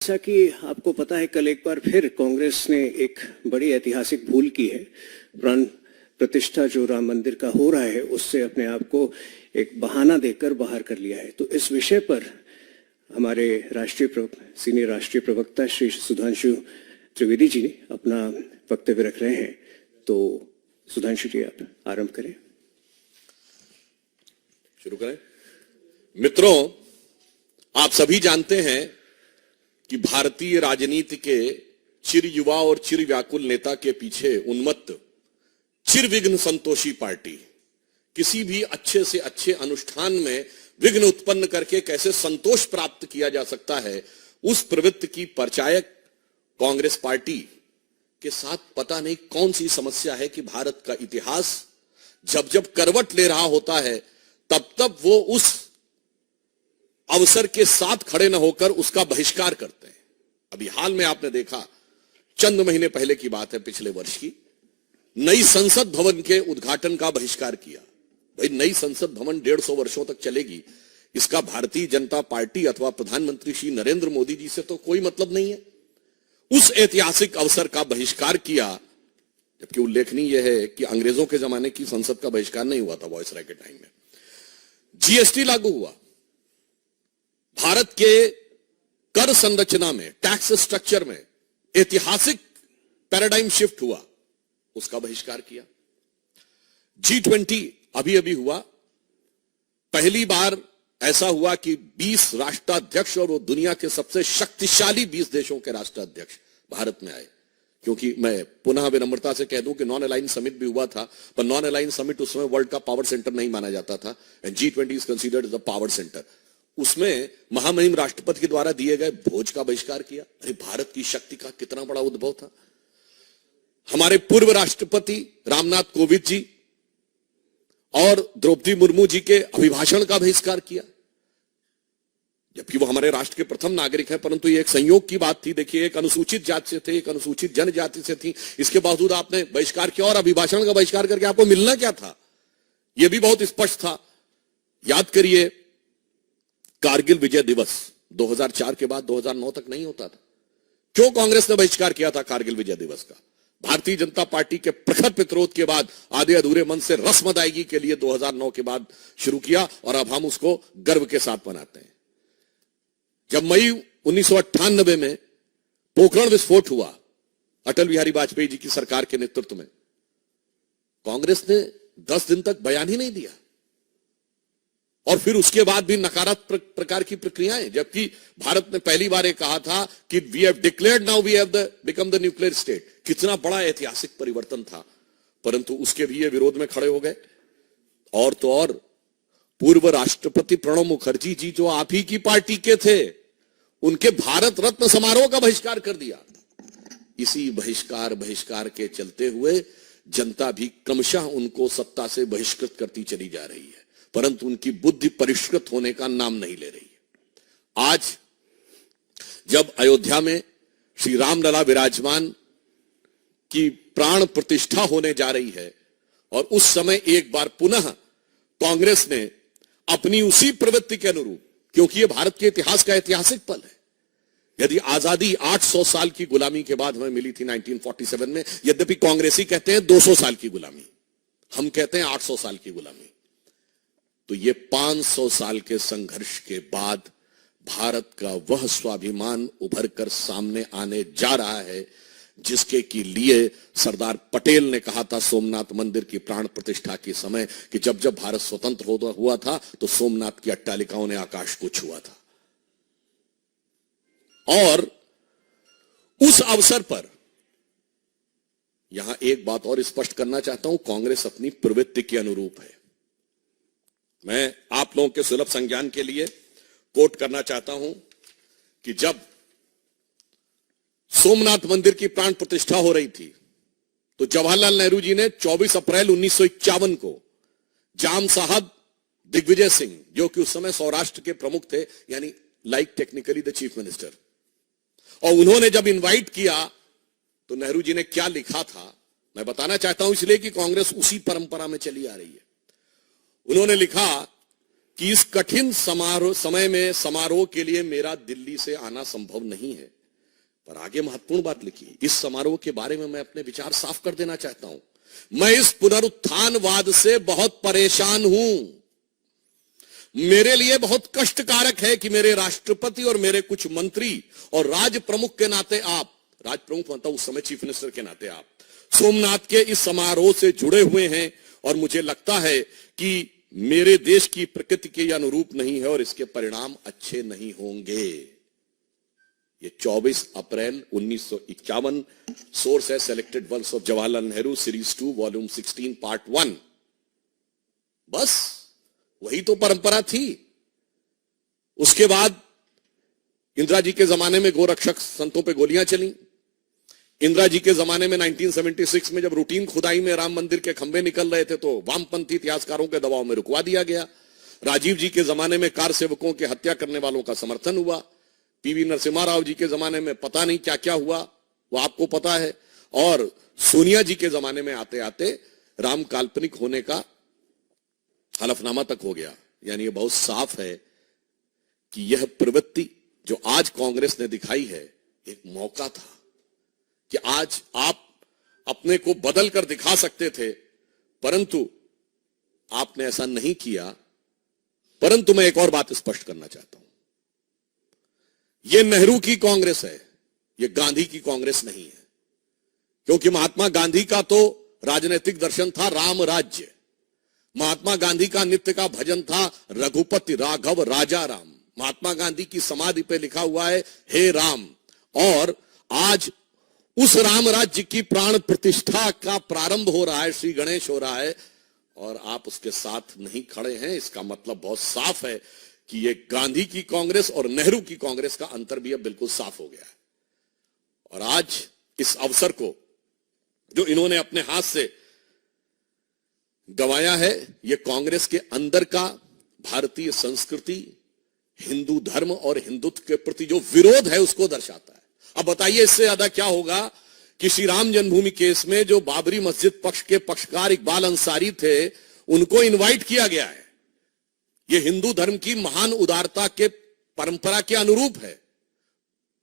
जैसा कि आपको पता है, कल एक बार फिर कांग्रेस ने एक बड़ी ऐतिहासिक भूल की है। प्राण प्रतिष्ठा जो राम मंदिर का हो रहा है, उससे अपने आप को एक बहाना देकर बाहर कर लिया है। तो इस विषय पर हमारे सीनियर राष्ट्रीय प्रवक्ता श्री सुधांशु त्रिवेदी जी अपना वक्तव्य रख रहे हैं। तो सुधांशु जी, आप आरंभ करें। शुरू करें। मित्रों, आप सभी जानते हैं कि भारतीय राजनीति के चिर युवा और चिर व्याकुल नेता के पीछे उन्मत्त चिर विघ्न संतोषी पार्टी किसी भी अच्छे से अच्छे अनुष्ठान में विघ्न उत्पन्न करके कैसे संतोष प्राप्त किया जा सकता है, उस प्रवृत्ति की परिचायक कांग्रेस पार्टी के साथ पता नहीं कौन सी समस्या है कि भारत का इतिहास जब जब करवट ले रहा होता है तब तब वो उस अवसर के साथ खड़े न होकर उसका बहिष्कार करते हैं। अभी हाल में आपने देखा, चंद महीने पहले की बात है, पिछले वर्ष की, नई संसद भवन के उद्घाटन का बहिष्कार किया। भाई, नई संसद भवन 150 वर्षों तक चलेगी, इसका भारतीय जनता पार्टी अथवा प्रधानमंत्री श्री नरेंद्र मोदी जी से तो कोई मतलब नहीं है। उस ऐतिहासिक अवसर का बहिष्कार किया, जबकि उल्लेखनीय यह है कि अंग्रेजों के जमाने की संसद का बहिष्कार नहीं हुआ था वायसराय के टाइम में। जीएसटी लागू हुआ, भारत के कर संरचना में, टैक्स स्ट्रक्चर में ऐतिहासिक पैराडाइम शिफ्ट हुआ, उसका बहिष्कार किया। G20 अभी अभी हुआ, पहली बार ऐसा हुआ कि 20 राष्ट्राध्यक्ष और वो दुनिया के सबसे शक्तिशाली 20 देशों के राष्ट्राध्यक्ष भारत में आए। क्योंकि मैं पुनः विनम्रता से कह दूं कि नॉन अलाइन समिट भी हुआ था, पर नॉन अलाइन समिट उस समय वर्ल्ड का पावर सेंटर नहीं माना जाता था, and G20 is considered as the power centre. उसमें महामहिम राष्ट्रपति के द्वारा दिए गए भोज का बहिष्कार किया। अरे, भारत की शक्ति का कितना बड़ा उद्भव था। हमारे पूर्व राष्ट्रपति रामनाथ कोविंद जी और द्रौपदी मुर्मू जी के अभिभाषण का बहिष्कार किया, जबकि वो हमारे राष्ट्र के प्रथम नागरिक हैं, परंतु ये एक संयोग की बात थी। देखिए, एक अनुसूचित जाति से थे, एक अनुसूचित जनजाति से थी, इसके बावजूद आपने बहिष्कार किया। और अभिभाषण का बहिष्कार करके आपको मिलना क्या था, यह भी बहुत स्पष्ट था। याद करिए, कारगिल विजय दिवस 2004 के बाद 2009 तक नहीं होता था। क्यों कांग्रेस ने बहिष्कार किया था कारगिल विजय दिवस का? भारतीय जनता पार्टी के प्रखर प्रतिरोध के बाद आधे अधूरे मन से रस्म अदायगी के लिए 2009 के बाद शुरू किया, और अब हम उसको गर्व के साथ मनाते हैं। जब मई 1998 में पोखरण विस्फोट हुआ अटल बिहारी वाजपेयी जी की सरकार के नेतृत्व में, कांग्रेस ने 10 दिन तक बयान ही नहीं दिया, और फिर उसके बाद भी नकारात्मक प्रकार की प्रक्रियाएं, जबकि भारत ने पहली बार ये कहा था कि we have declared now we have become the nuclear state. कितना बड़ा ऐतिहासिक परिवर्तन था, परंतु उसके भी ये विरोध में खड़े हो गए। और तो और, पूर्व राष्ट्रपति प्रणब मुखर्जी जी जो आप ही की पार्टी के थे, उनके भारत रत्न समारोह का बहिष्कार कर दिया। इसी बहिष्कार के चलते हुए जनता भी क्रमशः उनको सत्ता से बहिष्कृत करती चली जा रही है, परंतु उनकी बुद्धि परिष्कृत होने का नाम नहीं ले रही है। आज जब अयोध्या में श्री रामलला विराजमान की प्राण प्रतिष्ठा होने जा रही है, और उस समय एक बार पुनः कांग्रेस ने अपनी उसी प्रवृत्ति के अनुरूप, क्योंकि यह भारत के इतिहास का ऐतिहासिक पल है। यदि आजादी 800 साल की गुलामी के बाद हमें मिली थी 1947 में, यद्यपि कांग्रेसी कहते हैं 200 साल की गुलामी, हम कहते हैं 800 साल की गुलामी, तो ये 500 साल के संघर्ष के बाद भारत का वह स्वाभिमान उभर कर सामने आने जा रहा है, जिसके के लिए सरदार पटेल ने कहा था सोमनाथ मंदिर की प्राण प्रतिष्ठा के समय कि जब जब भारत स्वतंत्र हुआ था तो सोमनाथ की अट्टालिकाओं ने आकाश को छुआ था। और उस अवसर पर यहां एक बात और स्पष्ट करना चाहता हूं, कांग्रेस अपनी प्रवृत्ति के अनुरूप है। मैं आप लोगों के सुलभ संज्ञान के लिए कोट करना चाहता हूं कि जब सोमनाथ मंदिर की प्राण प्रतिष्ठा हो रही थी, तो जवाहरलाल नेहरू जी ने 24 अप्रैल 1951 को जाम साहब दिग्विजय सिंह, जो कि उस समय सौराष्ट्र के प्रमुख थे, यानी like technically the chief minister, और उन्होंने जब इनवाइट किया तो नेहरू जी ने क्या लिखा था मैं बताना चाहता हूं, इसलिए कि कांग्रेस उसी परंपरा में चली आ रही है। उन्होंने लिखा कि इस कठिन समय में समारोह के लिए मेरा दिल्ली से आना संभव नहीं है। पर आगे महत्वपूर्ण बात लिखी, इस समारोह के बारे में मैं अपने विचार साफ कर देना चाहता हूं। मैं इस पुनरुत्थानवाद से बहुत परेशान हूं। मेरे लिए बहुत कष्टकारक है कि मेरे राष्ट्रपति और मेरे कुछ मंत्री और राज प्रमुख के नाते आप, राज प्रमुख मतलब उस समय चीफ मिनिस्टर के नाते आप सोमनाथ के इस समारोह से जुड़े हुए हैं, और मुझे लगता है कि मेरे देश की प्रकृति के अनुरूप नहीं है और इसके परिणाम अच्छे नहीं होंगे। ये 24 अप्रैल 1951, सोर्स है selected works of Jawaharlal Nehru series 2 volume 16 part 1। बस वही तो परंपरा थी। उसके बाद इंदिरा जी के जमाने में गोरक्षक संतों पे गोलियां चली। इंदिरा जी के जमाने में 1976 में जब रूटीन खुदाई में राम मंदिर के खंभे निकल रहे थे तो वामपंथी इतिहासकारों के दबाव में रुकवा दिया गया। राजीव जी के जमाने में कार सेवकों के हत्या करने वालों का समर्थन हुआ। पीवी नरसिम्हा राव जी के जमाने में पता नहीं क्या क्या हुआ, वो आपको पता है। और सोनिया जी के जमाने में आते आते राम काल्पनिक होने का हलफनामा तक हो गया। यानी ये बहुत साफ है कि यह प्रवृत्ति जो आज कांग्रेस ने दिखाई है, एक मौका था कि आज आप अपने को बदल कर दिखा सकते थे, परंतु आपने ऐसा नहीं किया। परंतु मैं एक और बात स्पष्ट करना चाहता हूं, यह नेहरू की कांग्रेस है, यह गांधी की कांग्रेस नहीं है। क्योंकि महात्मा गांधी का तो राजनीतिक दर्शन था राम राज्य। महात्मा गांधी का नित्य का भजन था रघुपति राघव राजा राम। महात्मा गांधी की समाधि पे लिखा हुआ है हे राम। और आज उस राम राज्य की प्राण प्रतिष्ठा का प्रारंभ हो रहा है, श्री गणेश हो रहा है, और आप उसके साथ नहीं खड़े हैं। इसका मतलब बहुत साफ है कि ये गांधी की कांग्रेस और नेहरू की कांग्रेस का अंतर भी अब बिल्कुल साफ हो गया है। और आज इस अवसर को जो इन्होंने अपने हाथ से गंवाया है, ये कांग्रेस के अंदर का भारतीय संस्कृति, हिंदू धर्म और हिंदुत्व के प्रति जो विरोध है उसको दर्शाता है। अब बताइए इससे ज्यादा क्या होगा कि श्री राम जन्मभूमि केस में जो बाबरी मस्जिद पक्ष के पक्षकार इकबाल अंसारी थे, उनको इनवाइट किया गया है। यह हिंदू धर्म की महान उदारता के परंपरा के अनुरूप है।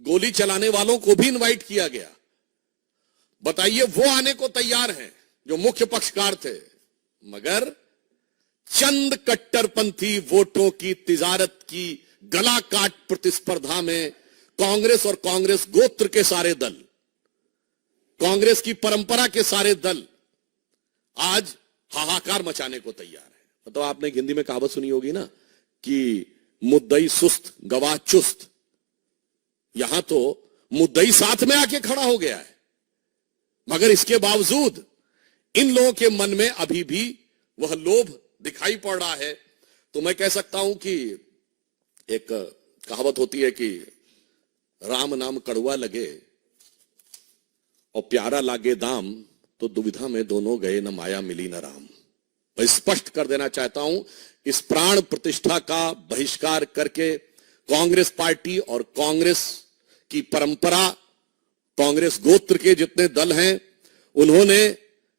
गोली चलाने वालों को भी इनवाइट किया गया। बताइए वो आने को तैयार हैं जो मुख्य पक्षकार थे, मगर चंद कट्टरपंथी वोटों की तिजारत की गला काट प्रतिस्पर्धा में कांग्रेस और कांग्रेस गोत्र के सारे दल, कांग्रेस की परंपरा के सारे दल आज हाहाकार मचाने को तैयार है। मतलब आपने हिंदी में कहावत सुनी होगी ना कि मुद्दई सुस्त गवाह चुस्त। यहां तो मुद्दई साथ में आके खड़ा हो गया है, मगर इसके बावजूद इन लोगों के मन में अभी भी वह लोभ दिखाई पड़ रहा है। तो मैं कह सकता हूं कि एक कहावत होती है कि राम नाम कड़वा लगे और प्यारा लागे दाम, तो दुविधा में दोनों गए न माया मिली न राम। मैं स्पष्ट कर देना चाहता हूं, इस प्राण प्रतिष्ठा का बहिष्कार करके कांग्रेस पार्टी और कांग्रेस की परंपरा, कांग्रेस गोत्र के जितने दल हैं, उन्होंने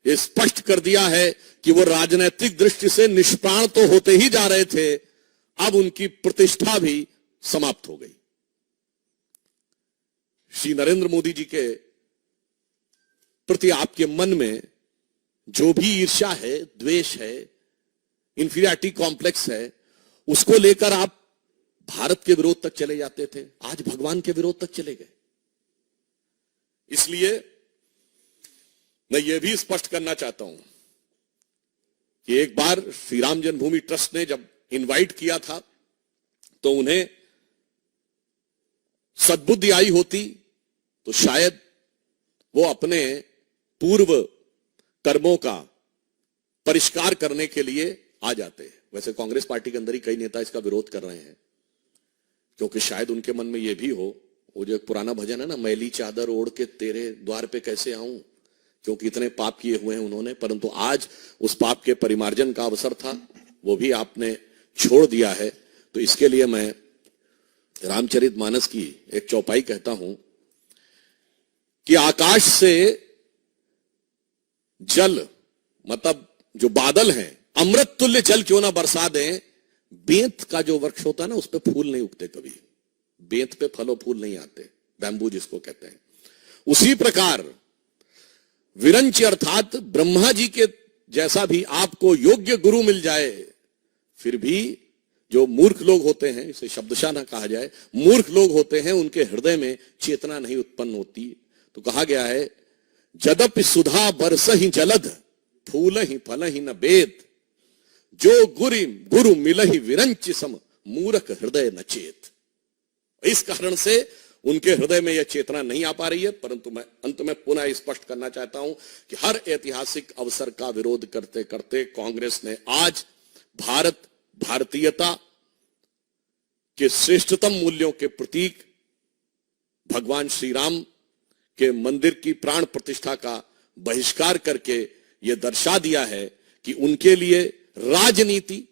ये स्पष्ट कर दिया है कि वो राजनीतिक दृष्टि से निष्प्राण तो होते ही जा रहे थे, अब उनकी प्रतिष्ठा भी समाप्त हो गई। श्री नरेंद्र मोदी जी के प्रति आपके मन में जो भी ईर्ष्या है, द्वेष है, इंफीरियरिटी कॉम्प्लेक्स है, उसको लेकर आप भारत के विरोध तक चले जाते थे, आज भगवान के विरोध तक चले गए। इसलिए मैं ये भी स्पष्ट करना चाहता हूं कि एक बार श्री राम जन्मभूमि ट्रस्ट ने जब इनवाइट किया था तो उन्हें सद्बुद्धि आई होती तो शायद वो अपने पूर्व कर्मों का परिष्कार करने के लिए आ जाते। वैसे कांग्रेस पार्टी के अंदर ही कई नेता इसका विरोध कर रहे हैं, क्योंकि शायद उनके मन में यह भी हो, वो जो एक पुराना भजन है ना, मैली चादर ओढ़ के तेरे द्वार पे कैसे आऊं, क्योंकि इतने पाप किए हुए हैं उन्होंने। परंतु आज उस पाप के परिमार्जन का अवसर था, वो भी आपने छोड़ दिया है। तो इसके लिए मैं रामचरितमानस की एक चौपाई कहता हूं कि आकाश से जल, मतलब जो बादल हैं, अमृत तुल्य जल क्यों ना बरसा दें, बेंत का जो वृक्ष होता है ना, उस पे फूल नहीं उगते कभी, बेंत पे फल फूल नहीं आते, बैम्बू जिसको कहते हैं। उसी प्रकार विरंच अर्थात ब्रह्मा जी के जैसा भी आपको योग्य गुरु मिल जाए, फिर भी जो मूर्ख लोग होते हैं, इसे शब्दशः ना कहा जाए, मूर्ख लोग होते हैं, उनके हृदय में चेतना नहीं उत्पन्न होती। तो कहा गया है, जदपि सुधा बरस ही जलध, फूल ही फल ही न बेद, जो गुरु मिल ही विरंच सम, मूर्ख हृदय न चेत। इस कारण से उनके हृदय में यह चेतना नहीं आ पा रही है। परंतु मैं अंत में पुनः स्पष्ट करना चाहता हूं कि हर ऐतिहासिक अवसर का विरोध करते करते कांग्रेस ने आज भारतीयता के श्रेष्ठतम मूल्यों के प्रतीक भगवान श्री राम के मंदिर की प्राण प्रतिष्ठा का बहिष्कार करके यह दर्शा दिया है कि उनके लिए राजनीति,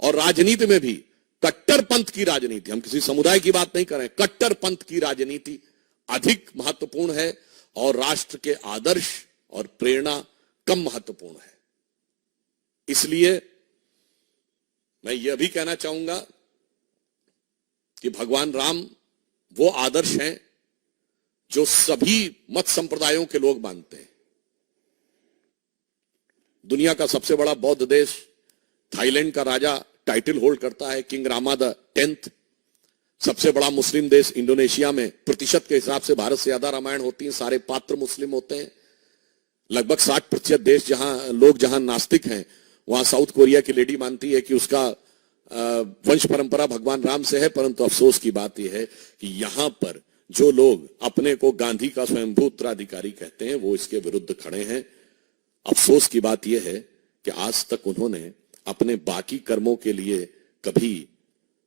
और राजनीति में भी कट्टरपंथ की राजनीति, हम किसी समुदाय की बात नहीं कर रहे हैं, कट्टरपंथ की राजनीति अधिक महत्वपूर्ण है और राष्ट्र के आदर्श और प्रेरणा कम महत्वपूर्ण है। इसलिए मैं यह भी कहना चाहूंगा कि भगवान राम वो आदर्श हैं जो सभी मत संप्रदायों के लोग मानते हैं। दुनिया का सबसे बड़ा बौद्ध देश थाईलैंड का राजा टाइटल होल्ड करता है, किंग रामा द 10th। सबसे बड़ा मुस्लिम देश इंडोनेशिया में प्रतिशत के हिसाब से भारत से ज्यादा रामायण होती है, सारे पात्र मुस्लिम होते हैं। लगभग 60% देश जहां नास्तिक हैं, वहां साउथ कोरिया की लेडी मानती है कि उसका वंश परंपरा भगवान राम से है। परंतु अफसोस की बात यह है कि यहां पर जो लोग अपने को गांधी का स्वयंभू उत्तराधिकारी कहते हैं, वो इसके विरुद्ध खड़े हैं। अफसोस की बात यह है कि आज तक उन्होंने अपने बाकी कर्मों के लिए कभी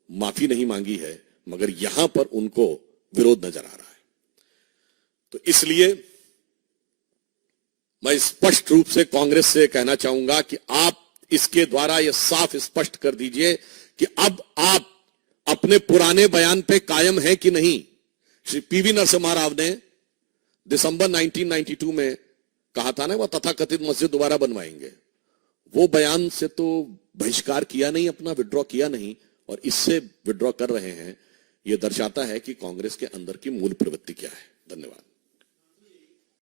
माफी नहीं मांगी है, मगर यहां पर उनको विरोध नजर आ रहा है। तो इसलिए मैं स्पष्ट रूप से कांग्रेस से कहना चाहूंगा कि आप इसके द्वारा यह साफ स्पष्ट कर दीजिए कि अब आप अपने पुराने बयान पे कायम हैं कि नहीं। श्री पीवी नरसिम्हा राव ने दिसंबर 1992 में कहा था ना, वह तथाकथित मस्जिद दोबारा बनवाएंगे, वो बयान से तो बहिष्कार किया नहीं, अपना विड्रॉ किया नहीं, और इससे विड्रॉ कर रहे हैं। यह दर्शाता है कि कांग्रेस के अंदर की मूल प्रवृत्ति क्या है। धन्यवाद।